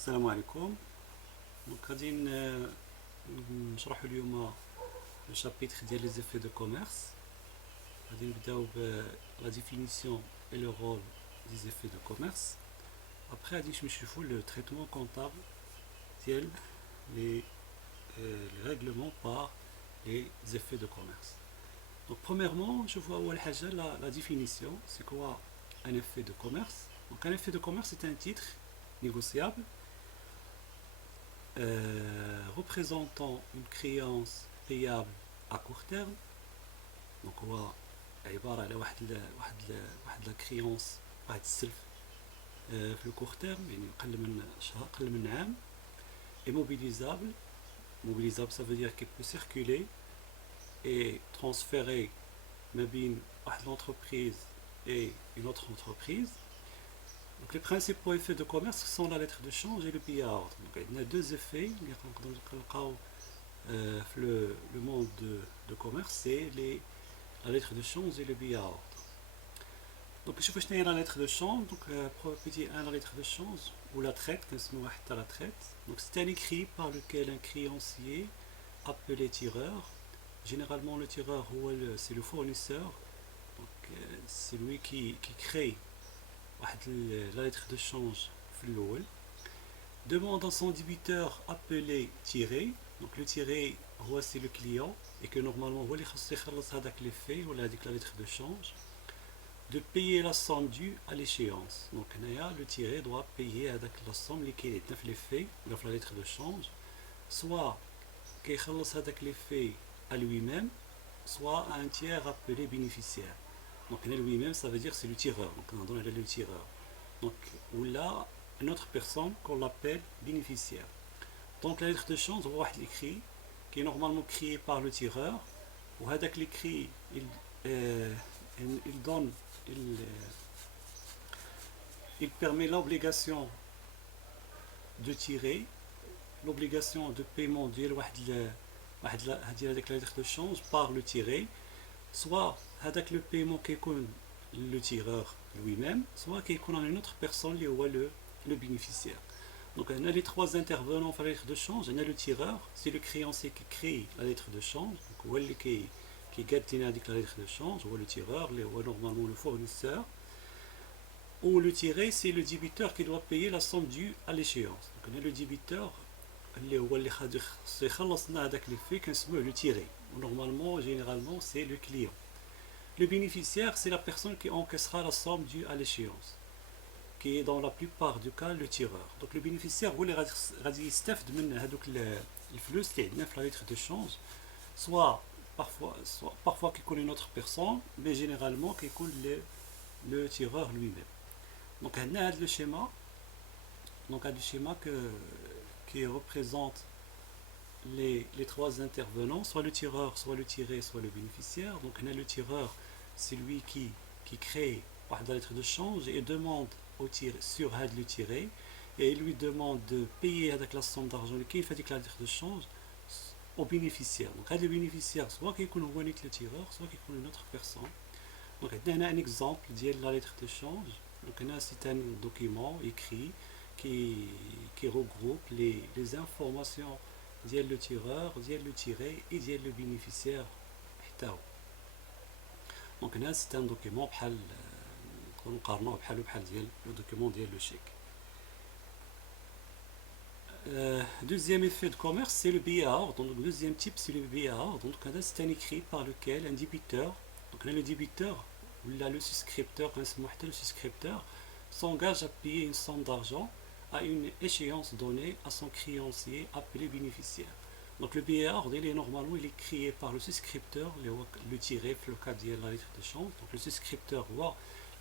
السلام عليكم. دونك غادي نشرحو اليوم لو شابيتر ديال لي زيفي دو كوميرس. غادي نبداو ب لا ديفينيسيون اي لو رول دي زيفي دو كوميرس. ابخي غادي نشوفو لو تريتمون كونطابل ديال لي ريغلمون بار لي زيفي دو كوميرس. Donc premièrement, je vois où la définition, c'est quoi un effet de commerce. Donc un effet de commerce est un titre négociable représentant une créance payable à court terme. Donc هو عبارة على واحد لا كريونس واحد السلف في لو كور تيرم، يعني قل من شهر قل من عام. Et mobilisable. Mobilisable, ça veut dire qu'il peut circuler et transférer ما بين واحد l'entreprise et une autre entreprise. Donc les principaux effets de commerce sont la lettre de change et le billet à ordre. Donc il y a deux effets اللي نقدروا نلقاو في le monde de commerce, c'est la lettre de change et le billet à ordre. Donc نشوفوا شنو هي la lettre de change. Donc petit 1, la lettre de change ou la traite, كنسموها حتى la traite. Donc c'est un écrit par lequel un créancier appelé tireur. Généralement le tireur c'est le fournisseur. Donc c'est lui qui crée la lettre de change في الأول. Demande à son débiteur appelé tiré. Donc le tiré c'est le client et que normalement هو اللي خاصو يخلص هذاك لي في ولا هذيك la lettre de change, de payer la somme due à l'échéance. Donc هنايا le tiré doit payer هذاك la somme اللي كاينه في لي في ولا في la lettre de change, soit كيخلص هذاك لي في à lui-même, soit à un tiers appelé bénéficiaire. Donc lui-même, ça veut dire c'est le tireur. Donc on donne le tireur. Donc ou là une autre personne qu'on l'appelle bénéficiaire. Donc la lettre de change, on voit l'écrit qui est normalement créé par le tireur. Ou avec l'écrit, il donne, il permet l'obligation de tirer, l'obligation de paiement de la lettre de change par le tiré, soit avec le paiement qui est le tireur lui-même, soit qui est une autre personne qui est le bénéficiaire. Donc on a les trois intervenants pour la lettre de change. On a le tireur, c'est le créancier qui crée la lettre de change, donc qui gagne la lettre de change, ou le tireur, ou normalement le fournisseur. Ou le tiré, c'est le débiteur qui doit payer la somme due à l'échéance. Donc on a le débiteur, le tiré. Normalement, généralement, c'est le client. Le bénéficiaire, c'est la personne qui encaissera la somme due à l'échéance, qui est dans la plupart du cas le tireur. Donc le bénéficiaire هو اللي غادي يستافد من هذوك الفلوس اللي عندنا في la lettre de change, soit parfois كيكون une autre personne, mais généralement كيكون le tireur lui-même. Donc هنا هذا le schéma qui représente les trois intervenants, soit le tireur, soit le tiré, soit le bénéficiaire. Donc le tireur, c'est lui qui crée la lettre de change et demande au tiré, sur le tiré, et il lui demande de payer avec la somme d'argent qui fait la lettre de change au bénéficiaire. Donc le bénéficiaire, soit qu'il est le tireur, soit qu'il est une autre personne. Donc on a un exemple de la lettre de change. Donc c'est un document écrit qui regroupe les informations ديال le tireur, ديال le tiré et ديال le bénéficiaire حتى هو. دونك هنا c'est un document بحال نقارنوه بحال ديال le document ديال le chèque. Deuxième effet de commerce, c'est le billet à ordre. Donc le deuxième type, c'est le billet à ordre. Donc là, c'est un écrit par lequel un débiteur, donc là le débiteur ou là le souscripteur, le souscripteur s'engage à payer une somme d'argent à une échéance donnée à son créancier appelé bénéficiaire. Donc le billet à ordre, normalement il est créé par le souscripteur, le tiré في le cas de la lettre de change. Donc le souscripteur ou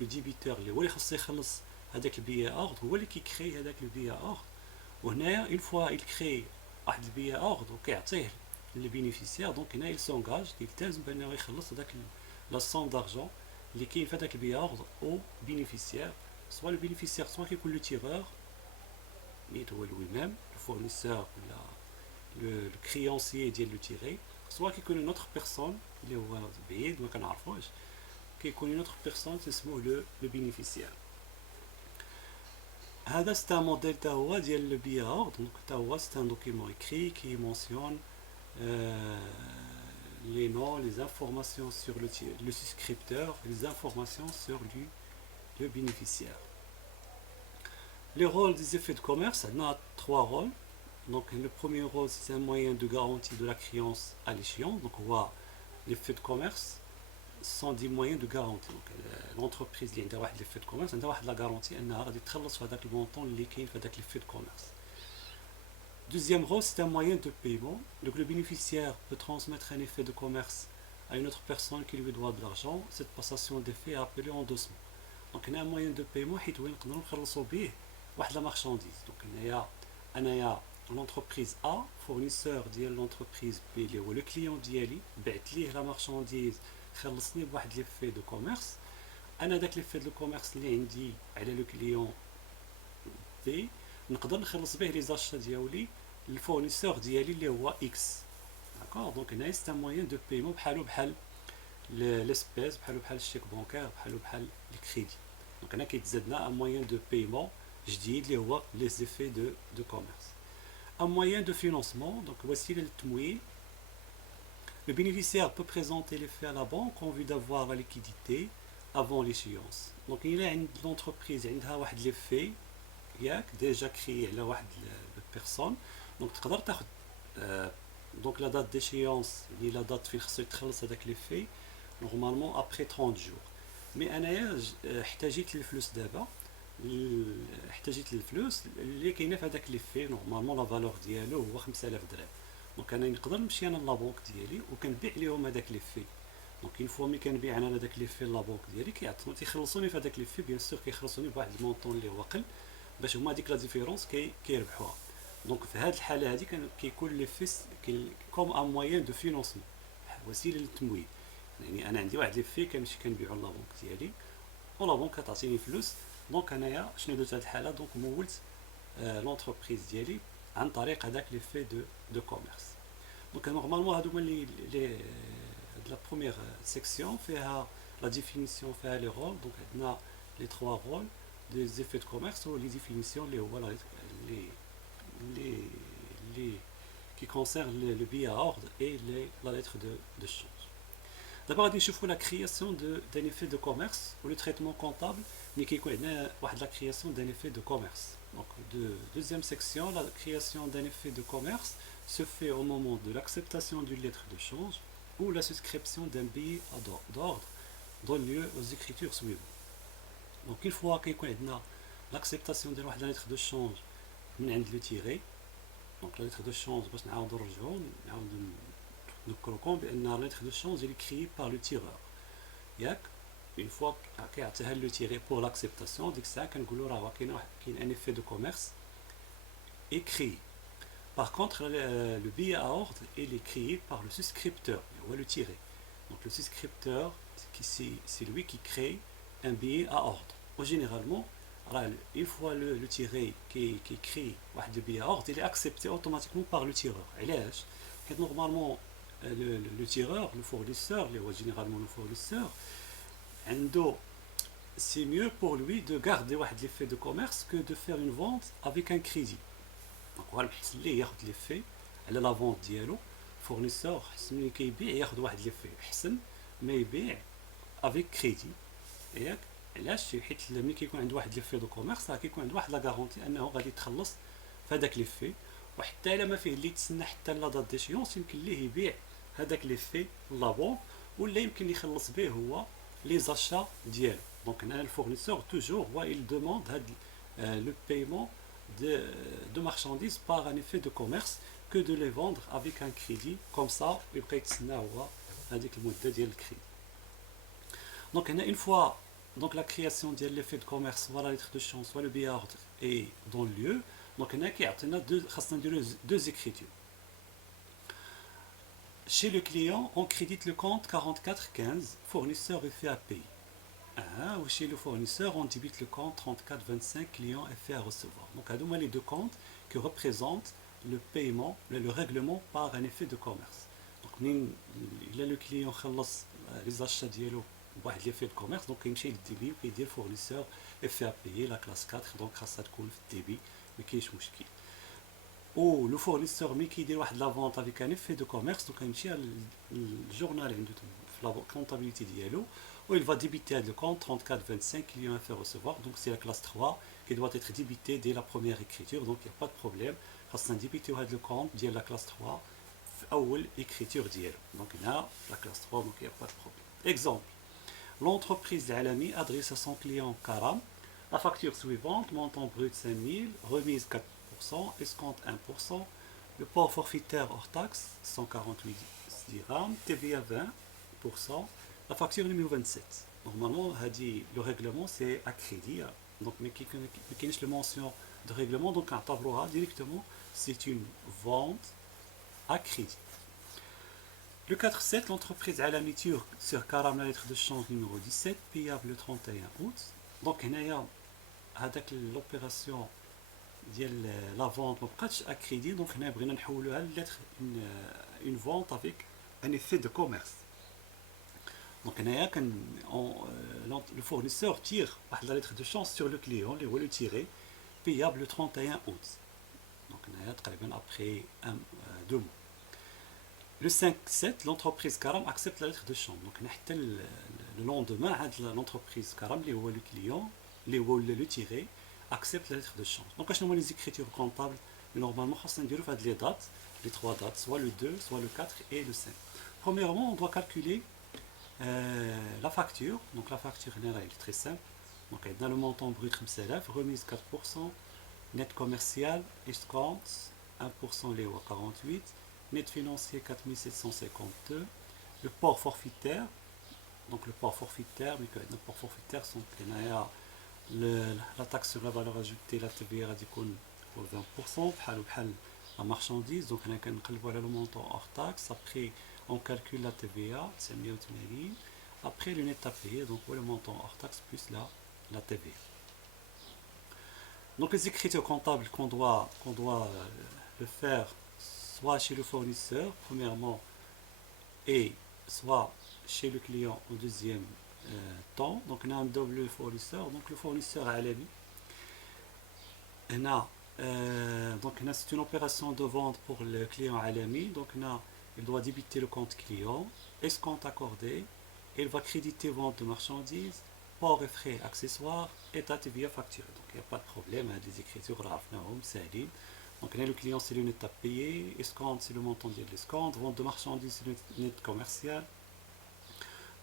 le débiteur اللي هو اللي خاص يخلص هذاك البيع à ordre هو اللي كيكري هذاك البيع à ordre. وهنا une fois il crée واحد البيع à ordre وكيعطيه للبينيفيسير، دونك هنا il s'engage يلتزم بانه يخلص هذاك la somme d'argent اللي كاين في هذاك البيع à ordre au bénéficiaire. Soit le bénéficiaire, soit كيكون le tireur هو lui-même, le fournisseur ou le créancier ديال le tiré, soit كيكون une autre personne اللي هو بعيد ما كنعرفوش، كيكون une autre personne اسمه le bénéficiaire. هذا c'est un modèle تاع هو ديال le billet à ordre. Donc تاع هو c'est un document écrit qui mentionne les noms, les informations sur le souscripteur, les informations sur le bénéficiaire. Les rôles des effets de commerce, on a trois rôles. Donc le premier rôle, c'est un moyen de garantie de la créance à l'échéance. Donc on voit l'effet de commerce sont des moyens de garantie. Donc l'entreprise اللي عندها واحد l'effet de commerce عندها واحد la garantie انها غادي تخلص في هذاك المونطون اللي كاين في هذاك l'effet de commerce. Deuxième rôle, c'est un moyen de paiement. Donc le bénéficiaire peut transmettre un effet de commerce à une autre personne qui lui doit de l'argent. Cette passation d'effet est appelée endossement. Donc il y a un moyen de paiement حيت وين نقدروا نخلصوا به واحد la marchandise. Donc انايا l'entreprise A, fournisseur ديال l'entreprise B اللي هو le client ديالي بعت ليه la marchandise خلصني بواحد l'effet de commerce. انا داك l'effet de commerce اللي عندي على le client B نقدر نخلص به لي زاشا ديالي للفورنيسور ديالي اللي هو اكس. داكور دونك هنايا سي ان موين دو بايمون بحال ليسبيس بحال الشيك بونكير بحال الكريدي. دونك هنا كيتزادنا ان موين دو بايمون جديد اللي هو لي زيفي دو كوميرس. ان موين دو فينانسمون دونك وسيله للتمويل. Le bénéficiaire peut présenter les faits à la banque en vue d'avoir la liquidité avant l'échéance. Donc il y a une entreprise عندها واحد لي في ياك ديجا كريي على واحد بيرسون. دونك تقدر تاخذ دونك لا دات ديشيونس اللي لا دات فين خصو يتخلص هذاك لي في نورمالمون ابري 30 جور. مي انايا احتاجيت للفلوس دابا احتاجيت للفلوس اللي كاينه في هذاك لي في نورمالمون لا فالور ديالو هو 5000 درهم. دونك انا نقدر نمشي انا لابونك ديالي وكنبيع ليهم هذاك لي في. دونك اون فوا مي كنبيع انا هذاك لي في لابونك ديالي كيعطوني تيخلصوني في هذاك لي في بيان سور كيخلصوني بواحد المونطون اللي هو قل باش هما ديك لا ديفيرونس كيربحوها. دونك في هذه الحاله هذه كيكون لي فيس كوم ان موين دو فينانسمون وسيله للتمويل. يعني انا عندي واحد لي في كنمشي كنبيعو لابونك ديالي ولا بونك كتعطيني فلوس. دونك انايا شنو درت هذه الحاله دونك مولت لونتربريز ديالي عن طريق هذاك لي في دو كوميرس. دونك نورمالمون هادو هما لي لا بروميير سيكسيون فيها لا ديفينيسيون فيها لي رول. دونك عندنا لي 3 رول des effets de commerce ou les définitions qui concernent le billet à ordre et la lettre de change. D'abord, on va voir la création d'un effet de commerce ou le traitement comptable, mais qui est la création d'un effet de commerce. Donc, deuxième section, la création d'un effet de commerce se fait au moment de l'acceptation d'une lettre de change ou la souscription d'un billet d'ordre donne lieu aux écritures suivantes. Donc une fois كيكون عندنا l'acceptation ديال واحد لا lettre de change من عند لو تيري. دونك لا lettre de change باش نعاودو نرجعو نعاودو نذكركم بان لا lettre de change elle est créée par le tireur ياك. une fois كيعطيها لو تيري pour l'acceptation ديك الساعه كنقولوا راه كاين ان effet de commerce écrit. Par contre le billet à ordre il est créé par le souscripteur ou le tiré. Donc le souscripteur c'est lui qui crée un billet à ordre. Généralement, une fois le tiré qui crée un billet à ordre, il est accepté automatiquement par le tireur. Normalement, le tireur, le fournisseur, généralement le fournisseur, c'est mieux pour lui de garder l'effet de commerce que de faire une vente avec un crédit. Donc, on va l'effet à la vente dialo. Fournisseur, il y a l'effet, mais il avec crédit. ياك علاش حيت ملي كيكون عند واحد ليفي دو كوميرس راه كيكون عند واحد لا غارونتي انه غادي يتخلص في هذاك ليفي. وحتى الا ما فيه اللي يتسنى حتى لا دات ديشيونس يمكن ليه يبيع هذاك ليفي لابون ولا يمكن يخلص به هو لي زاشا ديالو. دونك هنا الفورنيسور توجور هو il demande هاد le paiement de marchandises par un effet de commerce que de les vendre avec un crédit comme ça يبقى يتسنى هو هذيك المده ديال الكريدي. Donc une fois donc la création de l'effet de commerce soit la lettre de change soit le billet à ordre est dans le lieu. Donc on a deux écritures. Chez le client on crédite le compte 4415 fournisseur et fait à payer. Ou chez le fournisseur on débite le compte 3425 client et fait à recevoir. Donc on a les deux comptes qui représentent le paiement le règlement par un effet de commerce. Donc il a le client خلص les achats ديالو بواحد لي في الكوميرس دونك كيمشي للديبي وكيدير فورنيسور اف ا بي لا كلاس 4 دونك خاصها تكون في الديبي ما كاينش مشكل. و لو فورنيسور ملي كيدير واحد لا فونت افيك ان افي دو كوميرس دونك كيمشي للجورنال عنده في لا كونطابيليتي ديالو و il va débiter le compte 3425 client à faire recevoir donc c'est la classe 3 qui doit être débité dès la première écriture donc il n'y a pas de problème خاصنا نديبيتيو هذا le compte ديال la classe 3 في اول écriture ديالو donc هنا la classe 3 donc il n'y a pas de problème. Exemple, l'entreprise Alami adresse à son client Karam la facture suivante, montant brut 5000, remise 4%, escompte 1%, le port forfaitaire hors taxe 148 dirhams, TVA 20%, la facture numéro 27. Normalement, le règlement c'est à crédit, donc mais qui le mention de règlement, donc un tableau directement, c'est une vente à crédit. Le 4.7, l'entreprise Alami sur Karam la lettre de change numéro 17, payable le 31 août. Donc, il y a l'opération ديال la vente ما بقاتش à crédit, donc هنا بغينا نحولوها لlettre une vente avec un effet de commerce. Donc هنايا كان le fournisseur tire واحد la lettre de change sur le client اللي هو le tiré payable le 31 août. Donc هنايا تقريبا après 2 mois. Le 5-7, l'entreprise Karam accepte la lettre de change. Donc le lendemain, l'entreprise Karam, le client, le tiré, accepte la lettre de change. Donc nous les écritures comptables, normalement, on doit faire les dates, les 3 dates, soit le 2, soit le 4 et le 5. Premièrement, on doit calculer la facture. Donc la facture générale est très simple. Donc dans le montant brut 5000, remise 4%, net commercial, escompte 1% les 48. Net financier 4752, le port forfaitaire, donc le port forfaitaire, mais que le port forfaitaire sont la taxe sur la valeur ajoutée, la TVA radicale pour 20%, la marchandise, donc on a le montant hors taxe, après on calcule la TVA, c'est mieux après le net à payer, donc le montant hors taxe plus la TVA. Donc les écritures comptables qu'on doit le faire soit chez le fournisseur, premièrement, et soit chez le client au deuxième temps. Donc, on a un double fournisseur. Donc, le fournisseur à la vie. Donc, c'est une opération de vente pour le client à l'ami. Donc, il doit débiter le compte client, escompte accordé, et il va créditer vente de marchandises, port et frais accessoires, et TVA facturé. Donc, il n'y a pas de problème, des écritures, c'est donc là, le client c'est le net à payer, escompte c'est le montant de l'escompte, vente de marchandises c'est le net commercial,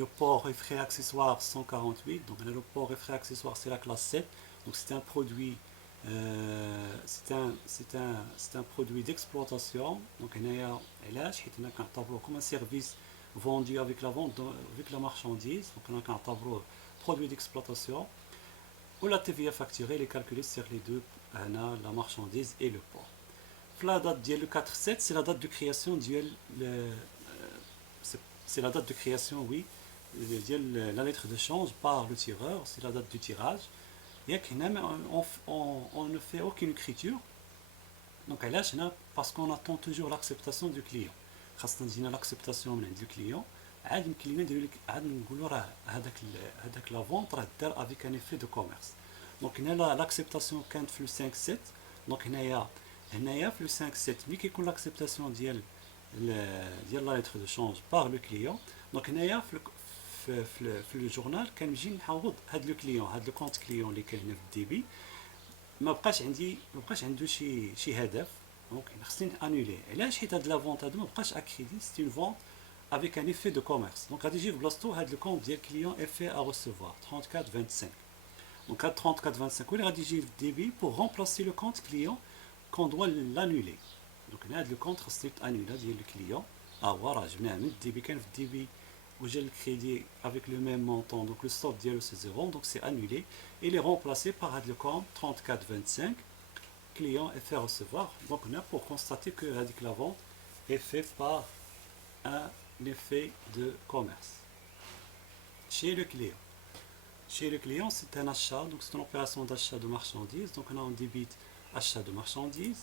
le port et frais accessoires 148, donc là, le port et frais accessoires c'est la classe 7, donc c'est un produit c'est un produit d'exploitation, donc il y a un tableau comme un service vendu avec la vente avec la marchandise, donc on a un tableau produit d'exploitation où la TVA facturée est calculée sur les deux, la marchandise et le port. La date du 4-7, c'est la date de création c'est la date de création, oui, la lettre de change par le tireur, c'est la date du tirage. Et on ne fait aucune écriture. Donc là, parce qu'on attend toujours l'acceptation du client. L'acceptation du client. عاد يمكن لنا عاد نقولوا راه هذاك لا فونت راه دار avec un effet de commerce. Donc هنا l'acceptation كانت في 5-7. Donc هنايا في 5-7 ملي كيكون l'acceptation ديال لا lettre de change par le client. Donc هنايا في لو جورنال كنجي نعوض هذا لو كليون هذا لو كونت كليون اللي كاين هنا في الديبي ما بقاش عنده شي هدف. دونك خصني انولي. علاش؟ حيت هاد لا فونت هادو ما بقاش اكريدي، سي اون فونت avec un effet de commerce. Donc, غادي يجي في بلاصتو هاد le compte ديال client effet à recevoir 3425. Donc, 3425 اللي غادي يجي في الديبي pour remplacer le compte client qu'on doit l'annuler. Donc, هنا هاد le compte خصني يتانولا ديال الكليون. هو راه جبناه من الديبي، كان في الديبي وجا الكريدي avec le même montant. Donc, le solde ديالو c'est 0, donc c'est annulé. Il est remplacé par هاد le compte 3425 client effet à recevoir. Donc, on a pour constater que la vente est faite par un effet de commerce chez le client. Chez le client, c'est un achat, donc c'est une opération d'achat de marchandises. Donc on a un débit achat de marchandises,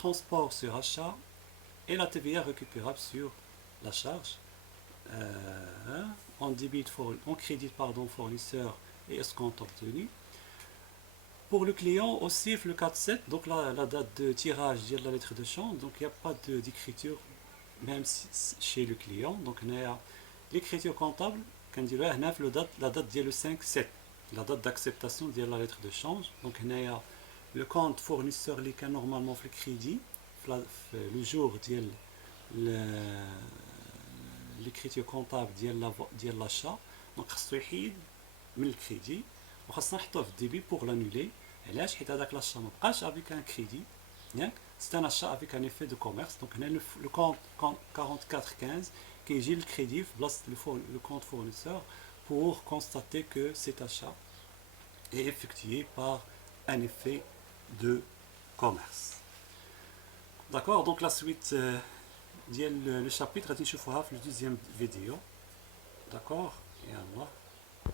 transport sur achat et la TVA récupérable sur la charge. on crédite pardon, fournisseur et escompte obtenu. Pour le client aussi, le 4-7, donc la date de tirage de la lettre de change, donc il n'y a pas d'écriture même chez le client. Donc il y a l'écriture comptable, quand il y a la date de le 5-7, la date d'acceptation de la lettre de change. Donc il y a le compte fournisseur qui est normalement fait le crédit, le jour de l'écriture comptable de l'achat. Donc il y a le crédit. وخاصنا نحطوه في الديبي بور لانولي. علاش؟ حيت هذاك لاشا ما بقاش افيك ان كريدي ياك سي ان اشا افيك ان ايفي دو كوميرس. دونك هنا لو كونت 4415 كيجي الكريدي في بلاصه لو كونت فورنيسور pour constater que cet achat est effectué par un effet de commerce. D'accord, donc la suite ديال le chapitre غادي نشوفوها في le deuxième vidéo. D'accord, et Allah